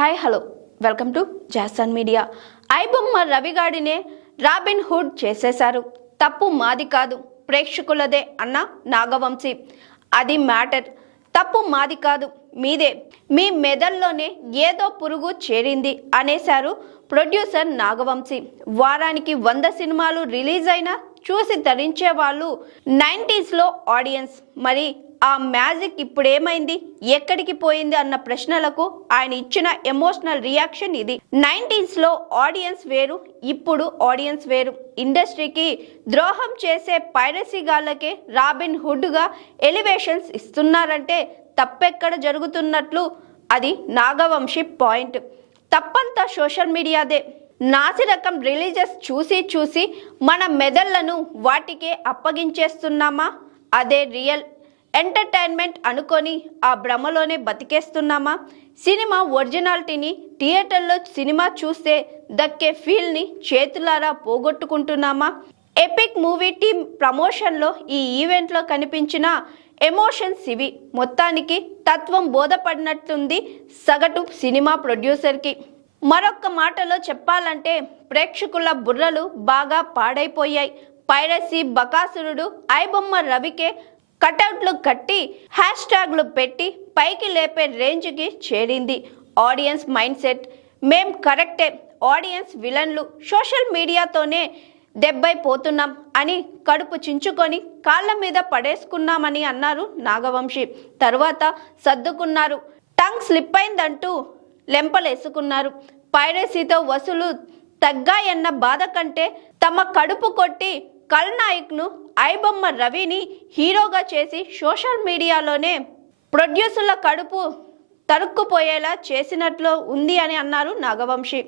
Hi hello welcome to Jason media iBomma రవిగాడినే Robin Hood చేసేశారు. తప్పు మాది కాదు ప్రేక్షకులదే అన్న నాగవంశీ. అది మ్యాటర్. తప్పు మాది కాదు మీదే. మీ మెదల్లోనే ఏదో పురుగు చేరింది అనేశారు ప్రొడ్యూసర్ నాగవంశీ. వారానికి వంద సినిమాలు రిలీజ్ అయినా చూసి ధరించే వాళ్ళు నైంటీస్లో ఆడియన్స్. మరి ఆ మ్యాజిక్ ఇప్పుడు ఏమైంది ఎక్కడికి పోయింది అన్న ప్రశ్నలకు ఆయన ఇచ్చిన ఎమోషనల్ రియాక్షన్ ఇది. నైంటీస్లో ఆడియన్స్ వేరు ఇప్పుడు ఆడియన్స్ వేరు. ఇండస్ట్రీకి ద్రోహం చేసే పైరసీ గాళ్ళకే రాబిన్ హుడ్గా ఎలివేషన్స్ ఇస్తున్నారంటే తప్పెక్కడ జరుగుతున్నట్లు అది నాగవంశీ పాయింట్. తప్పంతా సోషల్ మీడియాదే. నాసి రకం రిలీజెస్ చూసి చూసి మన మెదళ్ళను వాటికే అప్పగించేస్తున్నామా? అదే రియల్ ఎంటర్టైన్మెంట్ అనుకొని ఆ భ్రమలోనే బతికేస్తున్నామా? సినిమా ఒరిజినాలిటీని థియేటర్లో సినిమా చూస్తే దక్కే ఫీల్ని చేతులారా పోగొట్టుకుంటున్నామా? ఎపిక్ మూవీ టీమ్ ప్రమోషన్లో ఈ ఈవెంట్లో కనిపించిన ఎమోషన్స్ ఇవి. మొత్తానికి తత్వం బోధపడినట్లుంది సగటు సినిమా ప్రొడ్యూసర్కి. మరొక్క మాటలో చెప్పాలంటే ప్రేక్షకుల బుర్రలు బాగా పాడైపోయాయి. పైరసీ బకాసురుడు ఐబొమ్మ రవికే కటౌట్లు కట్టి హ్యాష్ ట్యాగ్లు పెట్టి పైకి లేపే రేంజ్కి చేరింది. ఆడియన్స్ మైండ్ సెట్ మేం కరెక్టే. ఆడియన్స్ విలన్లు. సోషల్ మీడియాతోనే దెబ్బైపోతున్నాం అని కడుపు చించుకొని కాళ్ళ మీద పడేసుకున్నామని అన్నారు నాగవంశీ. తరువాత సర్దుకున్నారు. Tongue slip అయిందంటూ లెంపలేసుకున్నారు. పైరసీతో వసూలు తగ్గాయన్న బాధ కంటే తమ కడుపు కొట్టి కల్నాయక్ను ఐబొమ్మ రవిని హీరోగా చేసి సోషల్ మీడియాలోనే ప్రొడ్యూసర్ల కడుపు తరుక్కుపోయేలా చేసినట్లు ఉంది అని అన్నారు నాగవంశీ.